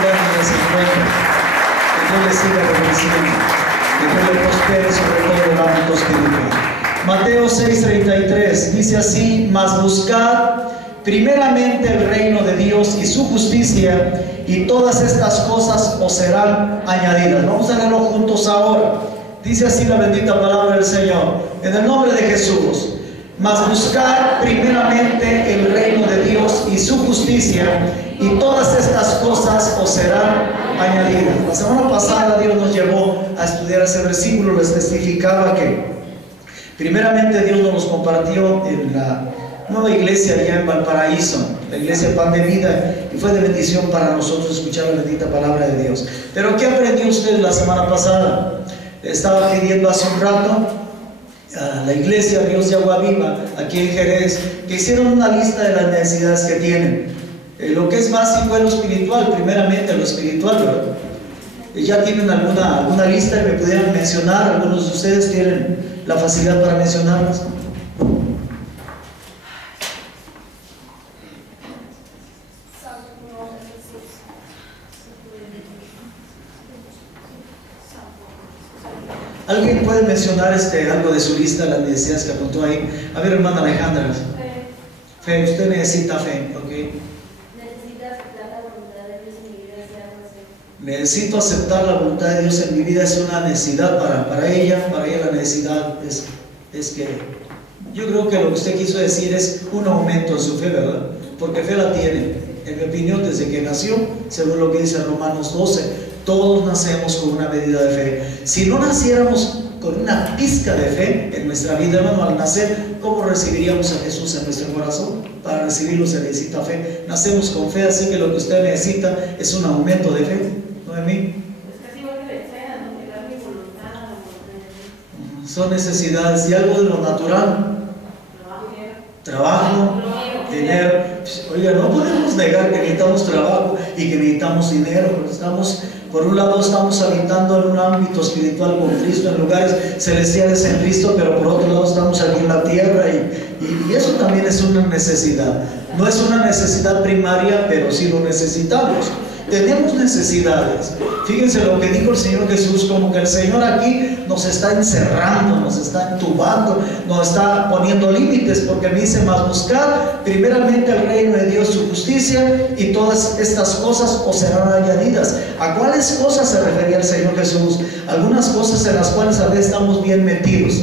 lugar donde se encuentra. Que Dios le siga bendiciendo. Que Dios le prospere sobre todo el ámbito espiritual. Mateo 6:33 dice así: mas buscad primeramente el reino de Dios y su justicia, y todas estas cosas os serán añadidas. Vamos a leerlo juntos ahora. Dice así la bendita palabra del Señor, en el nombre de Jesús: mas buscad primeramente el reino de Dios y su justicia, y todas estas cosas os serán añadidas. La semana pasada Dios nos llevó a estudiar ese versículo. Les testificaba que primeramente Dios nos los compartió en la nueva iglesia allá en Valparaíso, la iglesia Pan de Vida, y fue de bendición para nosotros escuchar la bendita palabra de Dios. Pero ¿qué aprendió usted la semana pasada? Estaba pidiendo hace un rato a la iglesia Ríos de Agua Viva aquí en Jerez que hicieron una lista de las necesidades que tienen. Lo que es básico es lo espiritual, primeramente lo espiritual, ¿verdad? Ya tienen alguna lista que me pudieran mencionar. Algunos de ustedes tienen la facilidad para mencionarlas. ¿Alguien puede mencionar algo de su lista, las necesidades que apuntó ahí? A ver, hermana Alejandra. Fe, usted necesita fe, ¿ok? Necesito aceptar la voluntad de Dios en mi vida, sea algo así. Necesito aceptar la voluntad de Dios en mi vida, es una necesidad para ella la necesidad es que yo creo que lo que usted quiso decir es un aumento en su fe, ¿verdad? Porque fe la tiene, en mi opinión, desde que nació, según lo que dice Romanos 12. Todos nacemos con una medida de fe. Si no naciéramos con una pizca de fe en nuestra vida, hermano, al nacer, ¿cómo recibiríamos a Jesús en nuestro corazón? Para recibirlo se necesita fe. Nacemos con fe, así que lo que usted necesita es un aumento de fe, ¿no de mí? Es casi igual que desea, ¿no? Llegar a mi voluntad, Son necesidades. ¿Y algo de lo natural? Trabajo, dinero. Oiga, no podemos negar que necesitamos trabajo y que necesitamos dinero. Por un lado estamos habitando en un ámbito espiritual con Cristo, en lugares celestiales en Cristo, pero por otro lado estamos aquí en la tierra y eso también es una necesidad. No es una necesidad primaria, pero sí lo necesitamos. Tenemos necesidades. Fíjense lo que dijo el Señor Jesús, como que el Señor aquí nos está encerrando, nos está entubando, nos está poniendo límites, porque me dice: mas buscad primeramente el reino de Dios, su justicia, y todas estas cosas os serán añadidas. ¿A cuáles cosas se refería el Señor Jesús? Algunas cosas en las cuales a veces estamos bien metidos: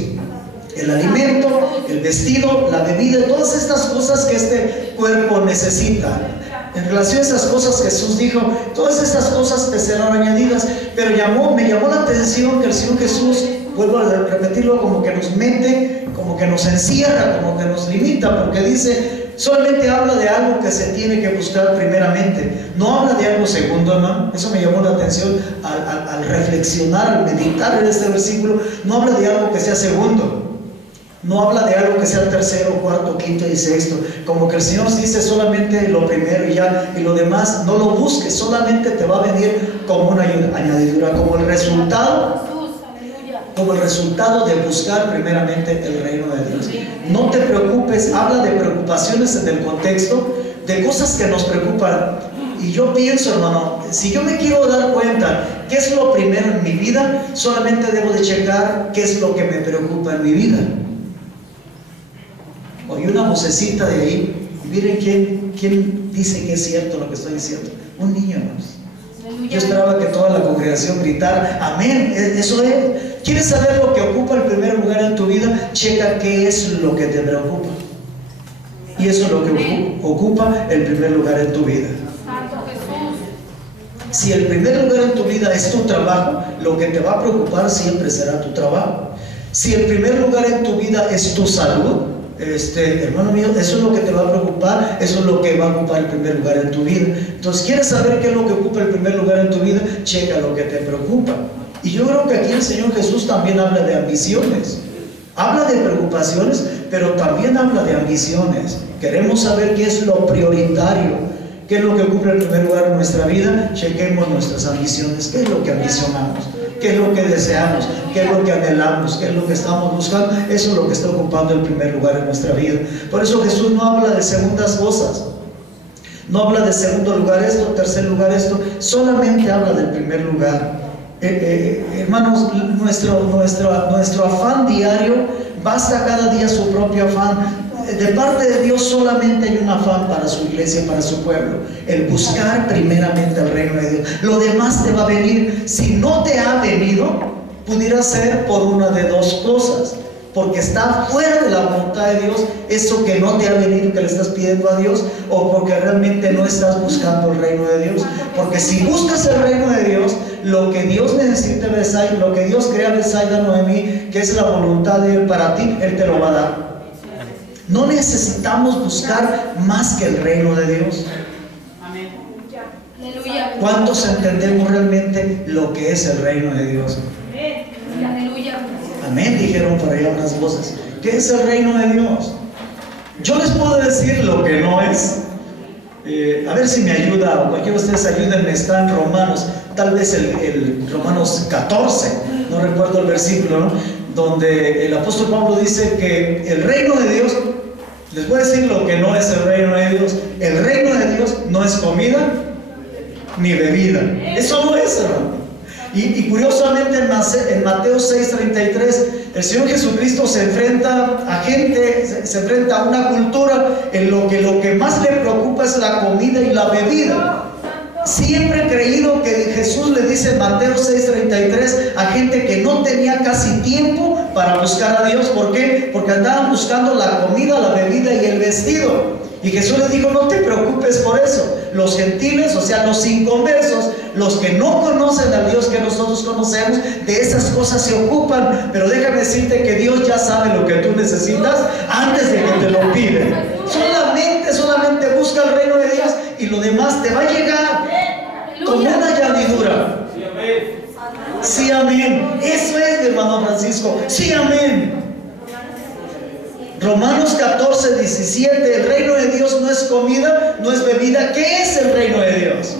el alimento, el vestido, la bebida, todas estas cosas que este cuerpo necesita. En relación a esas cosas, Jesús dijo: todas estas cosas te serán añadidas. Pero me llamó la atención que el Señor Jesús, vuelvo a repetirlo, como que nos mete, como que nos encierra, como que nos limita, porque dice, solamente habla de algo que se tiene que buscar primeramente, no habla de algo segundo, hermano. Eso me llamó la atención al reflexionar, al meditar en este versículo. No habla de algo que sea segundo, no habla de algo que sea tercero, cuarto, quinto y sexto. Como que el Señor dice solamente lo primero y ya, y lo demás no lo busques, solamente te va a venir como una añadidura, como el resultado de buscar primeramente el reino de Dios. No te preocupes. Habla de preocupaciones en el contexto, de cosas que nos preocupan. Y yo pienso, hermano, si yo me quiero dar cuenta qué es lo primero en mi vida, solamente debo de checar qué es lo que me preocupa en mi vida. Oí una vocecita de ahí, y miren quién dice que es cierto lo que estoy diciendo. Un niño, hermanos. Yo esperaba que toda la congregación gritara amén. Eso es. ¿Quieres saber lo que ocupa el primer lugar en tu vida? Checa qué es lo que te preocupa, y eso es lo que ocupa el primer lugar en tu vida. Si el primer lugar en tu vida es tu trabajo, lo que te va a preocupar siempre será tu trabajo. Si el primer lugar en tu vida es tu salud, hermano mío, eso es lo que te va a preocupar, eso es lo que va a ocupar el primer lugar en tu vida. Entonces, ¿quieres saber qué es lo que ocupa el primer lugar en tu vida? Checa lo que te preocupa. Y yo creo que aquí el Señor Jesús también habla de ambiciones. Habla de preocupaciones, pero también habla de ambiciones. Queremos saber qué es lo prioritario, qué es lo que ocupa el primer lugar en nuestra vida. Chequemos nuestras ambiciones. ¿Qué es lo que ambicionamos? ¿Qué es lo que deseamos? ¿Qué es lo que anhelamos? ¿Qué es lo que estamos buscando? Eso es lo que está ocupando el primer lugar en nuestra vida. Por eso Jesús no habla de segundas cosas. No habla de segundo lugar esto, tercer lugar esto, solamente habla del primer lugar. Hermanos, nuestro afán diario, basta cada día su propio afán. De parte de Dios solamente hay un afán para su iglesia, para su pueblo: el buscar primeramente el reino de Dios. Lo demás te va a venir. Si no te ha venido, pudiera ser por una de dos cosas: porque está fuera de la voluntad de Dios, eso que no te ha venido, que le estás pidiendo a Dios, o porque realmente no estás buscando el reino de Dios. Porque si buscas el reino de Dios, lo que Dios necesita, lo que Dios crea, Besaida, Noemí, que es la voluntad de Él para ti, Él te lo va a dar. No necesitamos buscar más que el reino de Dios. Amén. ¿Cuántos entendemos realmente lo que es el reino de Dios? Aleluya. Amén, dijeron por allá unas voces. ¿Qué es el reino de Dios? Yo les puedo decir lo que no es. A ver si me ayuda, o cualquiera de ustedes ayúdenme. Está en Romanos, tal vez el Romanos 14, no recuerdo el versículo, ¿no? Donde el apóstol Pablo dice que el reino de Dios, les voy a decir lo que no es el reino de Dios. El reino de Dios no es comida ni bebida. Eso no es, hermano. Y curiosamente en Mateo 6:33, el Señor Jesucristo se enfrenta a gente, se enfrenta a una cultura en lo que más le preocupa es la comida y la bebida. Siempre he creído que Jesús le dice en Mateo 6:33 a gente que no tenía casi tiempo para buscar a Dios. ¿Por qué? Porque andaban buscando la comida, la bebida y el vestido. Y Jesús les dijo: no te preocupes por eso. Los gentiles, o sea, los inconversos, los que no conocen al Dios que nosotros conocemos, de esas cosas se ocupan. Pero déjame decirte que Dios ya sabe lo que tú necesitas antes de que te lo piden. Solamente busca el reino de Dios y lo demás te va a llegar como una añadidura. Sí, amén. Eso es, mi hermano Francisco. Sí, amén. Romanos 14:17. El reino de Dios no es comida, no es bebida. ¿Qué es el reino de Dios?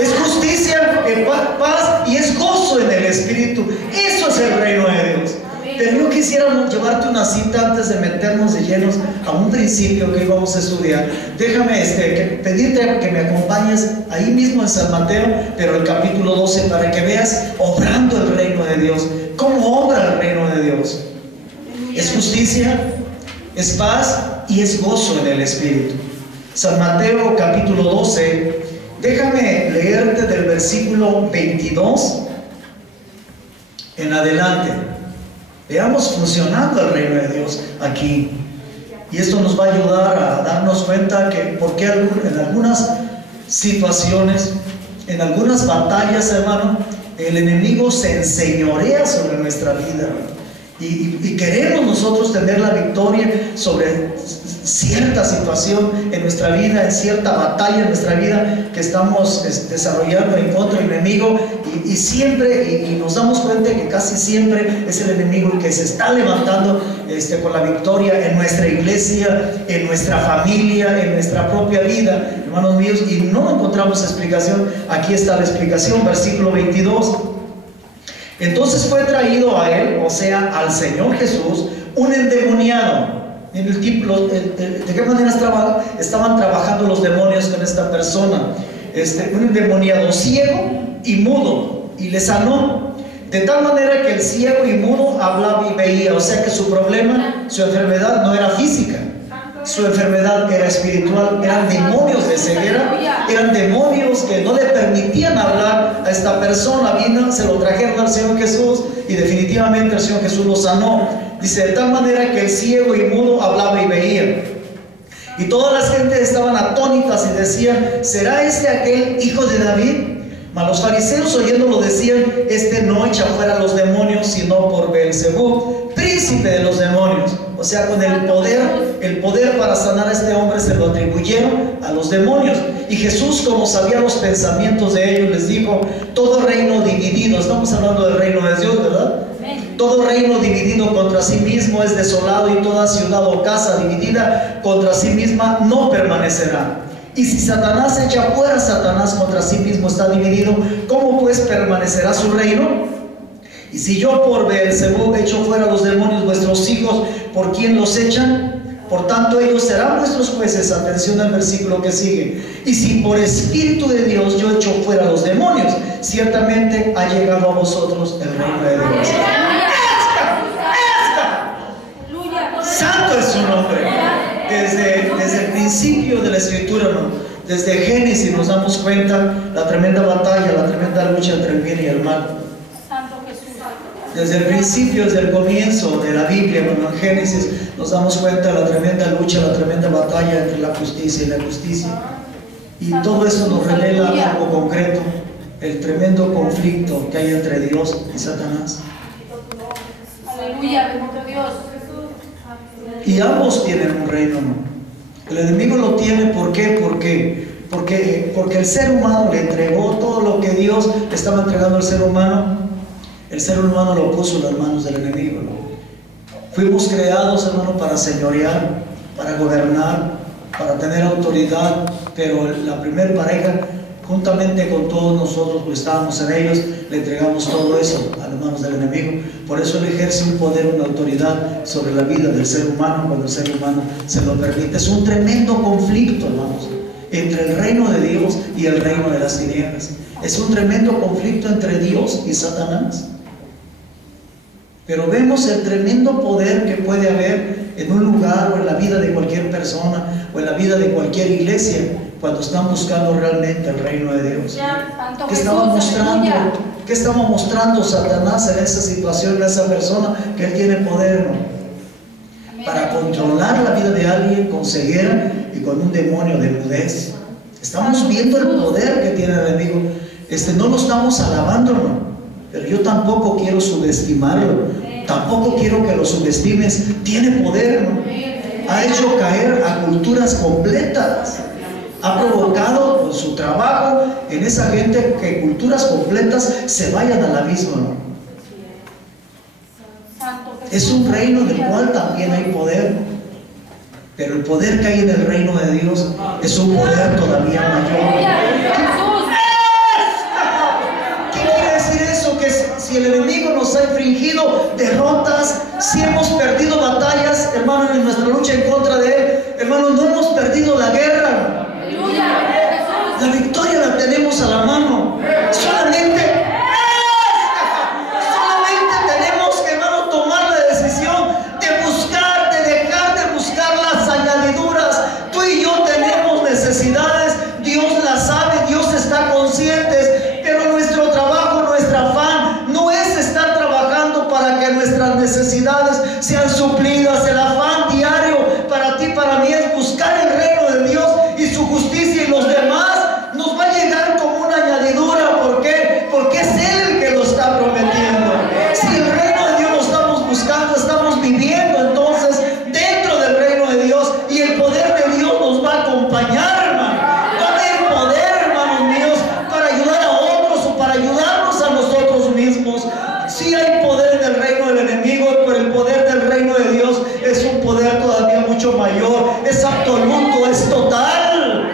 Es justicia, paz y es gozo en el Espíritu. Eso es el reino de Dios. Pero yo quisiera llevarte una cita antes de meternos de llenos a un principio que íbamos a estudiar. Déjame pedirte que me acompañes ahí mismo en San Mateo, pero el capítulo 12, para que veas obrando el reino de Dios. ¿Cómo obra el reino de Dios? Es justicia, es paz y es gozo en el Espíritu. San Mateo capítulo 12, déjame leerte del versículo 22 en adelante. Veamos funcionando el reino de Dios aquí. Y esto nos va a ayudar a darnos cuenta que porque en algunas situaciones, en algunas batallas, hermano, el enemigo se enseñorea sobre nuestra vida. Y queremos nosotros tener la victoria sobre cierta situación en nuestra vida, en cierta batalla en nuestra vida que estamos desarrollando en contra del enemigo, y siempre, y nos damos cuenta que casi siempre es el enemigo el que se está levantando con la victoria en nuestra iglesia, en nuestra familia, en nuestra propia vida, hermanos míos, y no encontramos explicación. Aquí está la explicación, versículo 22. Entonces fue traído a él, o sea, al Señor Jesús, un endemoniado. ¿De qué manera estaban trabajando los demonios con esta persona? Un endemoniado ciego y mudo, y le sanó. De tal manera que el ciego y mudo hablaba y veía. O sea que su problema, su enfermedad no era física. Su enfermedad era espiritual. Eran demonios de ceguera, eran demonios que no le permitían hablar a esta persona. Vino, se lo trajeron al Señor Jesús y definitivamente el Señor Jesús lo sanó. Dice: de tal manera que el ciego y mudo hablaba y veía. Y todas las gentes estaban atónitas y decían: ¿será este aquel hijo de David? Mas los fariseos, oyéndolo, decían: este no echa fuera a los demonios, sino por Beelzebub, príncipe de los demonios. O sea, con el poder para sanar a este hombre se lo atribuyeron a los demonios. Y Jesús, como sabía los pensamientos de ellos, les dijo: todo reino dividido, estamos hablando del reino de Dios, ¿verdad? Todo reino dividido contra sí mismo es desolado, y toda ciudad o casa dividida contra sí misma no permanecerá. Y si Satanás echa fuera a Satanás, contra sí mismo está dividido, ¿cómo pues permanecerá su reino? Y si yo por Beelzebub echo fuera a los demonios, vuestros hijos, ¿por quién los echan? Por tanto, ellos serán vuestros jueces. Atención al versículo que sigue. Y si por Espíritu de Dios yo echo fuera a los demonios, ciertamente ha llegado a vosotros el reino de Dios. Santo es su nombre. Desde el principio de la Escritura, ¿no? Desde Génesis nos damos cuenta la tremenda batalla, la tremenda lucha entre el bien y el mal. Desde el principio, desde el comienzo de la Biblia, cuando en Génesis nos damos cuenta de la tremenda lucha, la tremenda batalla entre la justicia y la injusticia. Y todo eso nos revela algo concreto, el tremendo conflicto que hay entre Dios y Satanás. Aleluya, bendito Dios. Y ambos tienen un reino, ¿no? El enemigo lo tiene, ¿por qué? Porque el ser humano le entregó todo lo que Dios le estaba entregando al ser humano. El ser humano lo puso en las manos del enemigo, ¿no? Fuimos creados, hermano, para señorear, para gobernar, para tener autoridad, pero la primer pareja, juntamente con todos nosotros, pues estábamos en ellos, le entregamos todo eso a las manos del enemigo. Por eso él ejerce un poder, una autoridad sobre la vida del ser humano cuando el ser humano se lo permite. Es un tremendo conflicto, hermanos, entre el reino de Dios y el reino de las tinieblas. Es un tremendo conflicto entre Dios y Satanás. Pero vemos el tremendo poder que puede haber en un lugar o en la vida de cualquier persona o en la vida de cualquier iglesia cuando están buscando realmente el reino de Dios. ¿Qué estaba mostrando Satanás en esa situación, en esa persona? Que él tiene poder, ¿no? Para controlar la vida de alguien con ceguera y con un demonio de mudez. Estamos viendo el poder que tiene el enemigo. No lo estamos alabando, ¿no? Pero yo tampoco quiero subestimarlo, tampoco quiero que lo subestimes. Tiene poder, ¿no? Ha hecho caer a culturas completas, ha provocado con su trabajo en esa gente que culturas completas se vayan al abismo, ¿no? Es un reino del cual también hay poder, pero el poder que hay en el reino de Dios es un poder todavía mayor. Si el enemigo nos ha infringido derrotas, si hemos perdido batallas, hermano, en nuestra lucha en contra de él, hermano, no hemos perdido la guerra. La victoria la tenemos a la mano. Solamente tenemos que, hermano, tomar la decisión de buscar, de dejar de buscar las añadiduras. Tú y yo tenemos necesidades, Dios las sabe, Dios está consciente, pero nuestro trabajo, nuestra afán no es estar trabajando para que nuestras necesidades sean suplidas. El afán diario para ti, para mí, es buscar el reino de Dios y su justicia, y los demás nos va a llegar como una añadidura. ¿Por qué? Porque es Él el que lo está prometiendo. Si el reino de Dios lo estamos buscando, estamos viviendo entonces dentro del reino de Dios, y el poder de Dios nos va a acompañar, hermano. Va a haber poder, hermanos míos, para ayudar a otros o para ayudarnos a nosotros mismos. Sí hay poder en el reino del enemigo, pero el poder del reino de Dios es un poder todavía mucho mayor, es absoluto, es total.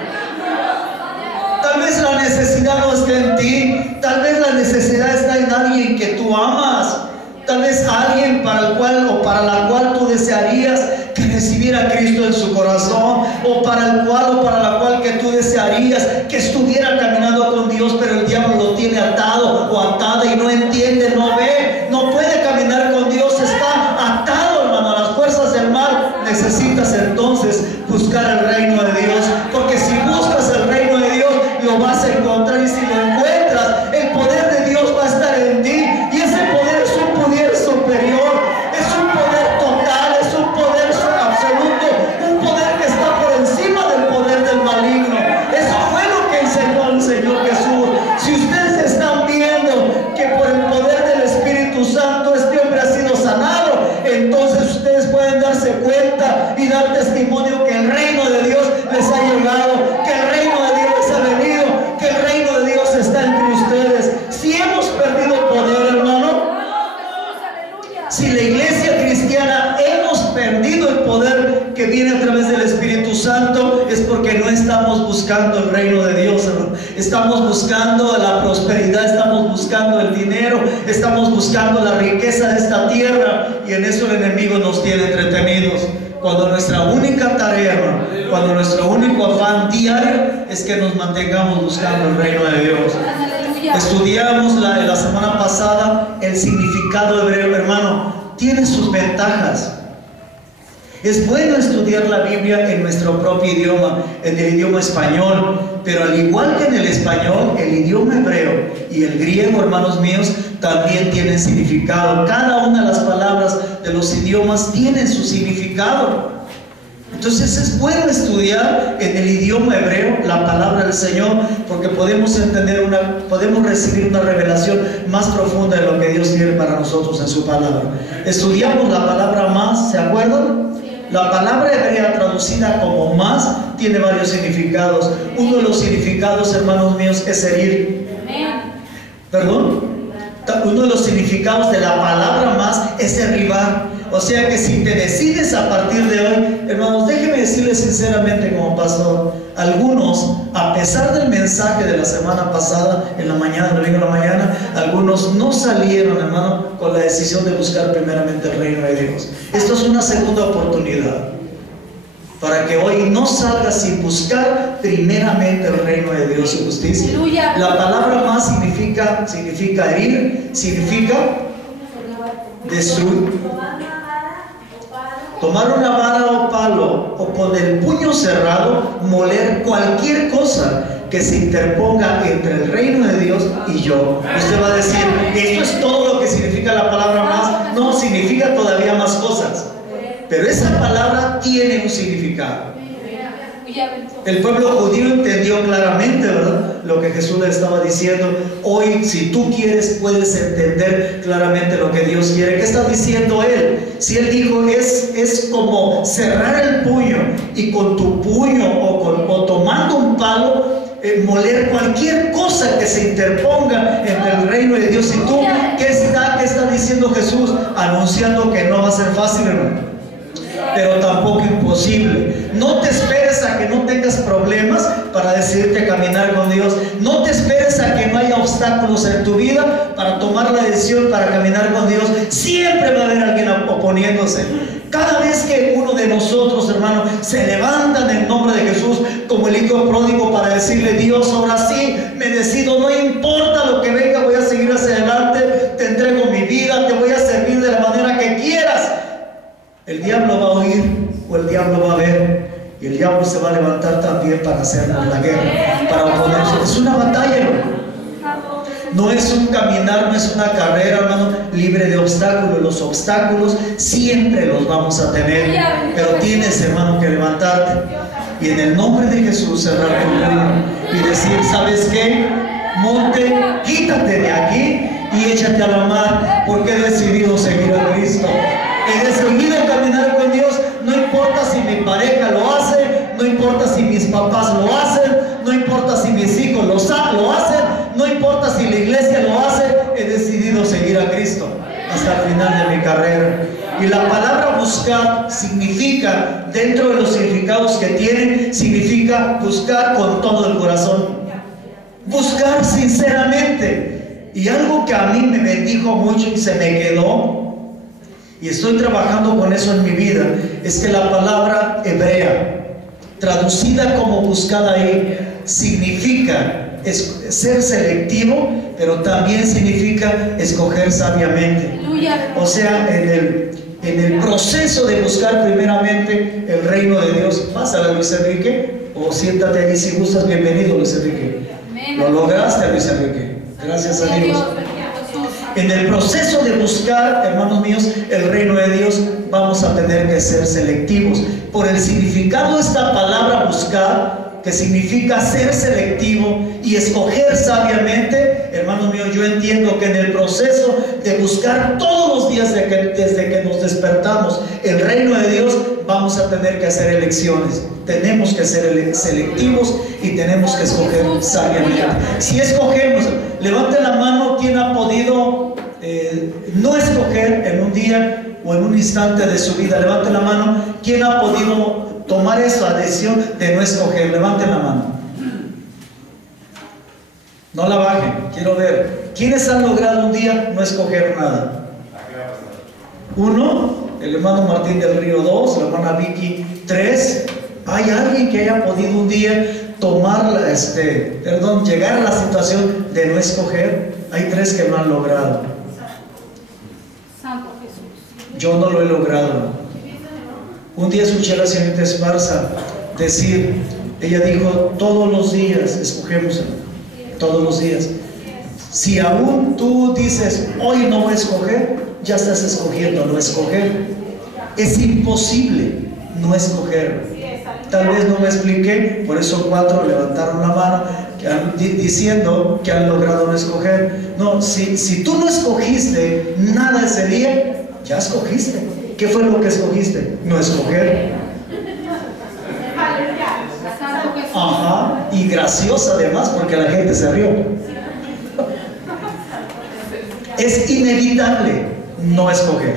Tal vez la necesidad no esté en ti, tal vez la necesidad está en alguien que tú amas, tal vez alguien para el cual o para la cual tú desearías que recibiera a Cristo en su corazón, o para el cual o para la cual que tú desearías que estuviera caminando con Dios, pero el diablo lo tiene atado o atada y no entiende, no ve, no puede caminar con Dios, está atado, hermano, a las fuerzas del mal. Necesitas entonces buscar el reino de Dios, porque si buscas el reino de Dios lo vas a encontrar, y si lo encuentras, el poder de Dios va a estar en ti, y ese poder es un poder superior, es un poder total, es un poder absoluto, un poder que está por encima del poder del maligno. Eso fue lo que enseñó el Señor Jesús. Si ustedes están viendo que por el poder del Espíritu Santo este hombre ha sido sanado, entonces ustedes pueden darse cuenta y dar testimonio que el reino de Dios les ha llegado, que el reino de Dios les ha venido, que el reino de Dios está entre ustedes. Si hemos perdido poder, hermano, si la iglesia cristiana hemos perdido el poder que viene a través del Espíritu Santo, es porque no estamos buscando el reino de Dios, hermano. Estamos buscando la prosperidad, estamos buscando el dinero, estamos buscando la riqueza de esta tierra, y en eso el enemigo nos tiene entretenidos. cuando nuestra única tarea, hermano, cuando nuestro único afán diario es que nos mantengamos buscando el reino de Dios. Estudiamos la semana pasada el significado hebreo, hermano, tiene sus ventajas. Es bueno estudiar la Biblia en nuestro propio idioma, en el idioma español, pero al igual que en el español, el idioma hebreo y el griego, hermanos míos, también tienen significado. Cada una de las palabras de los idiomas tienen su significado. Entonces es bueno estudiar en el idioma hebreo la palabra del Señor, porque podemos recibir una revelación más profunda de lo que Dios tiene para nosotros en su palabra. Estudiamos la palabra más, ¿se acuerdan? La palabra hebrea traducida como más tiene varios significados. Uno de los significados, hermanos míos, es herir. ¿Perdón? Uno de los significados de la palabra más es derribar. O sea que si te decides a partir de hoy, hermanos, déjenme decirles sinceramente como pastor, algunos, a pesar del mensaje de la semana pasada, en la mañana, el domingo en la mañana, algunos no salieron, hermano, con la decisión de buscar primeramente el reino de Dios. Esto es una segunda oportunidad para que hoy no salgas sin buscar primeramente el reino de Dios y justicia. La palabra más significa herir, significa destruir. Tomar una vara o palo o con el puño cerrado moler cualquier cosa que se interponga entre el reino de Dios y yo. Usted va a decir, ¿esto es todo lo que significa la palabra más? No, significa todavía más cosas, pero esa palabra tiene un significado. El pueblo judío entendió claramente, ¿verdad?, lo que Jesús le estaba diciendo. Hoy, si tú quieres, puedes entender claramente lo que Dios quiere. ¿Qué está diciendo Él? Si Él dijo, es como cerrar el puño y con tu puño o tomando un palo, moler cualquier cosa que se interponga entre el reino de Dios y tú. ¿Qué está diciendo Jesús? Anunciando que no va a ser fácil, hermano, pero tampoco imposible. No te esperes a que no tengas problemas para decidirte a caminar con Dios. No te esperes a que no haya obstáculos en tu vida para tomar la decisión para caminar con Dios. Siempre va a haber alguien oponiéndose. Cada vez que uno de nosotros, hermano, se levanta en el nombre de Jesús como el hijo pródigo para decirle, Dios, ahora sí me decido, no importa lo que venga, voy a seguir hacia adelante, te entrego mi vida, te voy a servir de la manera que quieras. El diablo va a oír o el diablo va a ver, y el diablo se va a levantar también para hacernos la guerra, para oponerse. Es una batalla, hermano. No es un caminar, no es una carrera, hermano, libre de obstáculos. Los obstáculos siempre los vamos a tener, pero tienes, hermano, que levantarte y en el nombre de Jesús cerrar tu puño y decir, ¿sabes qué? Monte, quítate de aquí y échate a la mar, porque he decidido seguir a Cristo. He decidido caminar con Dios. No importa si mi pareja lo hace, no importa si mis papás lo hacen, no importa si mis hijos lo hacen, no importa si la iglesia lo hace, he decidido seguir a Cristo hasta el final de mi carrera. Y la palabra buscar significa, dentro de los significados que tiene, significa buscar con todo el corazón, buscar sinceramente. Y algo que a mí me bendijo mucho y se me quedó, y estoy trabajando con eso en mi vida, es que la palabra hebrea, traducida como buscada ahí, significa ser selectivo, pero también significa escoger sabiamente. O sea, en el proceso de buscar primeramente el reino de Dios. Pásala, Luis Enrique, o siéntate ahí si gustas. Bienvenido, Luis Enrique. Lo lograste, Luis Enrique. Gracias a Dios. En el proceso de buscar, hermanos míos, el reino de Dios, vamos a tener que ser selectivos. Por el significado de esta palabra buscar, que significa ser selectivo y escoger sabiamente, hermanos míos, yo entiendo que en el proceso de buscar todos los días desde que nos despertamos el reino de Dios, vamos a tener que hacer elecciones. Tenemos que ser selectivos y tenemos que escoger sabiamente. Si escogemos, levanten la mano quien ha podido no escoger en un día o en un instante de su vida. Levanten la mano quien ha podido tomar esa decisión de no escoger. Levanten la mano. No la bajen, quiero ver. ¿Quiénes han logrado un día no escoger nada? ¿Uno? el hermano Martín del Río 2, la hermana Vicky 3. ¿Hay alguien que haya podido un día llegar a la situación de no escoger? Hay 3 que lo han logrado. Santo Jesús. Yo no lo he logrado. Un día escuché a la señorita Esparza decir, ella dijo, todos los días escogemos, todos los días. Si aún tú dices, hoy no voy a escoger, ya estás escogiendo no escoger. Es imposible no escoger. Tal vez no me expliqué, por eso 4 levantaron la mano diciendo que han logrado no escoger. No, si tú no escogiste nada ese día, ya escogiste. ¿Qué fue lo que escogiste? No escoger. Ajá, y graciosa además porque la gente se rió. Es inevitable no escoger.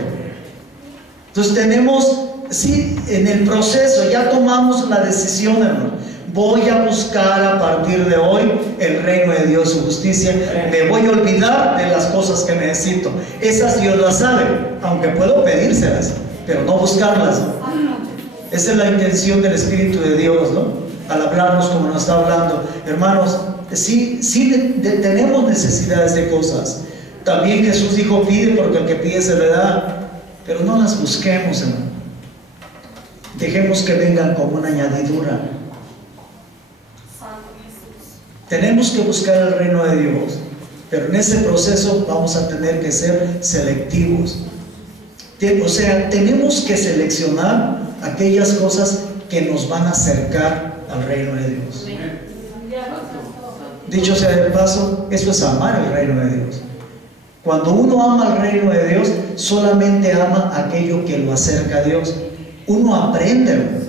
Entonces tenemos, sí, en el proceso ya tomamos la decisión, hermano. Voy a buscar a partir de hoy el reino de Dios, su justicia. Me voy a olvidar de las cosas que necesito. Esas Dios las sabe, aunque puedo pedírselas, pero no buscarlas. Esa es la intención del Espíritu de Dios, ¿no? Al hablarnos como nos está hablando. Hermanos, sí tenemos necesidades de cosas. También Jesús dijo, pide porque el que pide se le da. Pero no las busquemos, hermano. Dejemos que vengan como una añadidura. Tenemos que buscar el reino de Dios, pero en ese proceso vamos a tener que ser selectivos. O sea, tenemos que seleccionar aquellas cosas que nos van a acercar al reino de Dios. Dicho sea de paso, eso es amar el reino de Dios. Cuando uno ama el reino de Dios, solamente ama aquello que lo acerca a Dios. Uno aprende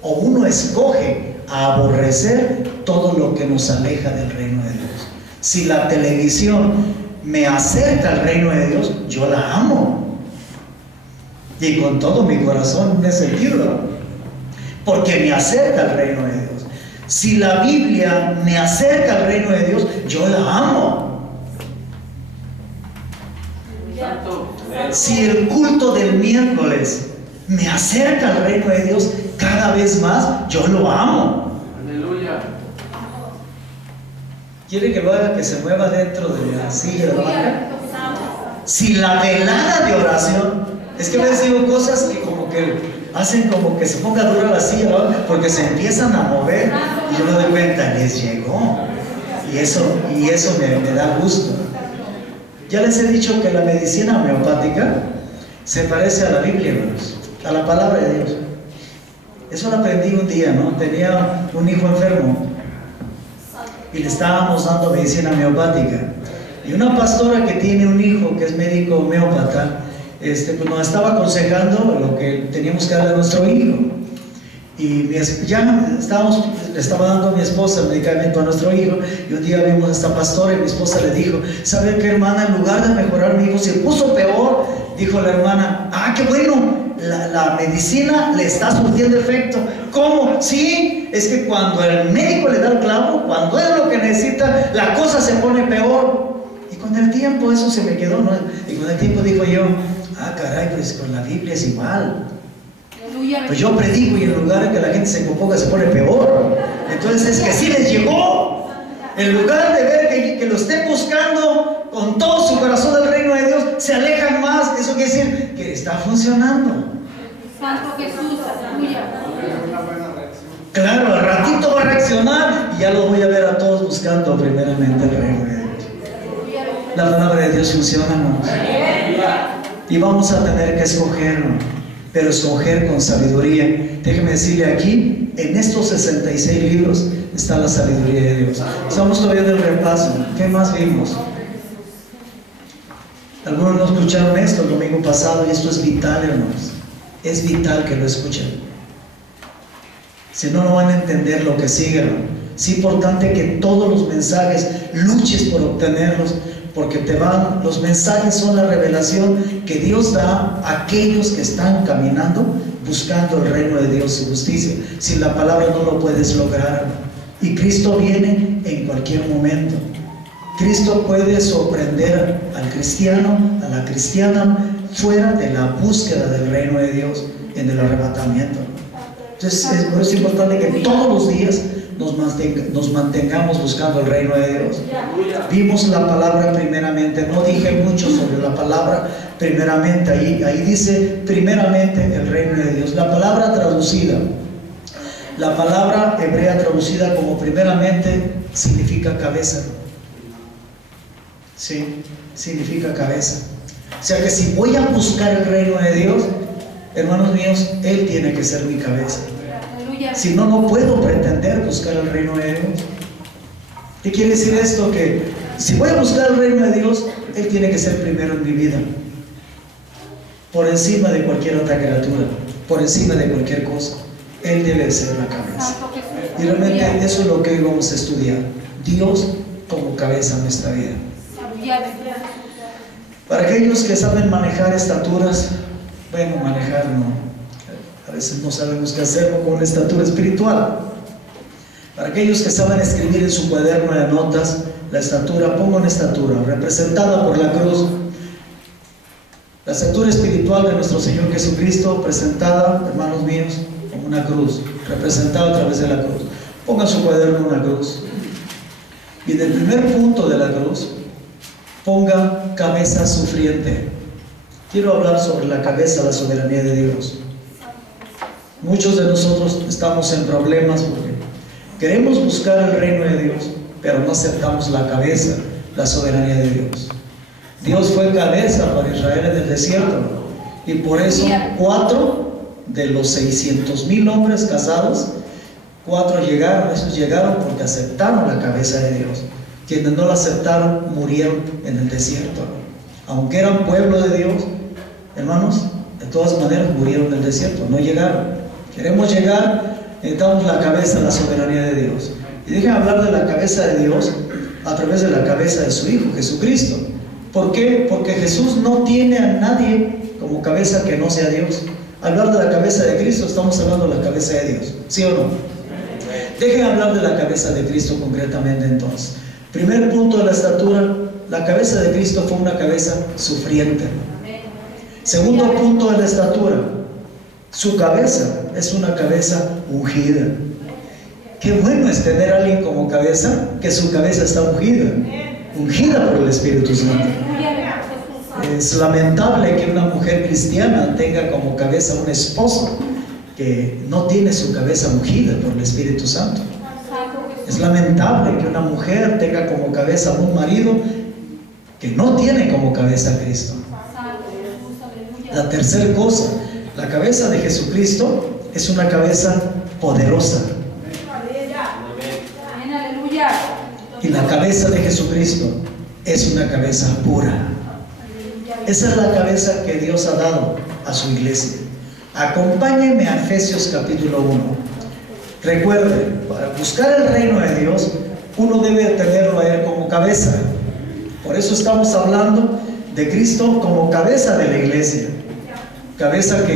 o uno escoge a aborrecer todo lo que nos aleja del reino de Dios. Si la televisión me acerca al reino de Dios, yo la amo, y con todo mi corazón me he sentido, porque me acerca al reino de Dios. Si la Biblia me acerca al reino de Dios, yo la amo. Si el culto del miércoles me acerca al reino de Dios cada vez más, yo lo amo. Aleluya. ¿Quiere que lo haga que se mueva dentro de la silla de banca? Si la velada de oración, es que a veces digo cosas que como que hacen como que se ponga dura la silla, ¿no? Porque se empiezan a mover y yo me doy cuenta, les llegó. Y eso me da gusto. Ya les he dicho que la medicina homeopática se parece a la Biblia, hermanos, a la palabra de Dios. Eso lo aprendí un día, ¿no? Tenía un hijo enfermo y le estábamos dando medicina homeopática. Y una pastora que tiene un hijo que es médico homeópata, pues nos estaba aconsejando lo que teníamos que darle a nuestro hijo. Y le estaba dando a mi esposa el medicamento a nuestro hijo, y un día vimos a esta pastora y mi esposa le dijo, ¿sabe qué, hermana? En lugar de mejorar, mi hijo se puso peor. Dijo la hermana, qué bueno, la medicina le está surtiendo efecto. ¿Cómo? Sí, es que cuando el médico le da el clavo, cuando es lo que necesita, la cosa se pone peor. Y con el tiempo eso se me quedó, ¿no? Y con el tiempo digo yo, caray, pues con la Biblia es igual. Pues yo predico y en lugar de que la gente se componga se pone peor. Entonces es que sí les llegó. En lugar de ver que lo estén buscando con todo su corazón del reino de Dios, se alejan más. Eso quiere decir que está funcionando. Santo Jesús, aleluya. Claro, al ratito va a reaccionar y ya lo voy a ver a todos buscando primeramente el reino de Dios. La palabra de Dios funciona, hermanos. Y vamos a tener que escoger, pero escoger con sabiduría. Déjeme decirle, aquí en estos 66 libros está la sabiduría de Dios. Estamos todavía en el repaso. ¿Qué más vimos? Algunos no escucharon esto el domingo pasado, y esto es vital, hermanos. Es vital que lo escuchen. Si no, no van a entender lo que sigue, hermano. Es importante que todos los mensajes luches por obtenerlos, porque los mensajes son la revelación que Dios da a aquellos que están caminando buscando el reino de Dios, su justicia. Sin la palabra no lo puedes lograr. Y Cristo viene en cualquier momento. Cristo puede sorprender al cristiano, a la cristiana, fuera de la búsqueda del reino de Dios en el arrebatamiento. Entonces, por eso es importante que todos los días nos mantengamos buscando el reino de Dios. Vimos la palabra primeramente, no dije mucho sobre la palabra primeramente, ahí dice primeramente el reino de Dios. La palabra traducida, la palabra hebrea traducida como primeramente significa cabeza. Sí, significa cabeza. O sea que si voy a buscar el reino de Dios, hermanos míos, Él tiene que ser mi cabeza. Si no, no puedo pretender buscar el reino de Dios. ¿Qué quiere decir esto? Que si voy a buscar el reino de Dios, Él tiene que ser primero en mi vida, por encima de cualquier otra criatura, por encima de cualquier cosa. Él debe ser la cabeza. Y realmente eso es lo que hoy vamos a estudiar. Dios como cabeza en nuestra vida. Para aquellos que saben manejar estaturas, bueno, manejar no, a veces no sabemos qué hacerlo con una estatura espiritual. Para aquellos que saben escribir en su cuaderno de notas, la estatura, pongo una estatura representada por la cruz, la estatura espiritual de nuestro Señor Jesucristo, presentada, hermanos míos, como una cruz, representada a través de la cruz. Ponga en su cuaderno una cruz, y en el primer punto de la cruz ponga cabeza sufriente. Quiero hablar sobre la cabeza, la soberanía de Dios. Muchos de nosotros estamos en problemas porque queremos buscar el reino de Dios, pero no aceptamos la cabeza, la soberanía de Dios. Dios fue cabeza para Israel en el desierto, y por eso 4 de los 600,000 hombres casados, 4 llegaron. Esos llegaron porque aceptaron la cabeza de Dios. Quienes no la aceptaron murieron en el desierto. Aunque eran pueblo de Dios, hermanos, de todas maneras murieron en el desierto, no llegaron. Queremos llegar, necesitamos la cabeza, la soberanía de Dios. Y dejen hablar de la cabeza de Dios a través de la cabeza de su Hijo, Jesucristo. ¿Por qué? Porque Jesús no tiene a nadie como cabeza que no sea Dios. Al hablar de la cabeza de Cristo, estamos hablando de la cabeza de Dios, ¿sí o no? Dejen hablar de la cabeza de Cristo concretamente entonces. Primer punto de la estatura, la cabeza de Cristo fue una cabeza sufriente. Segundo punto de la estatura, su cabeza es una cabeza ungida. Qué bueno es tener a alguien como cabeza, que su cabeza está ungida, ungida por el Espíritu Santo. Es lamentable que una mujer cristiana tenga como cabeza un esposo que no tiene su cabeza ungida por el Espíritu Santo. Es lamentable que una mujer tenga como cabeza un marido que no tiene como cabeza a Cristo. La tercera cosa, la cabeza de Jesucristo es una cabeza poderosa. Y la cabeza de Jesucristo es una cabeza pura. Esa es la cabeza que Dios ha dado a su iglesia. Acompáñenme a Efesios capítulo 1. Recuerden, para buscar el reino de Dios, uno debe tenerlo a Él como cabeza. Por eso estamos hablando de Cristo como cabeza de la iglesia. Cabeza que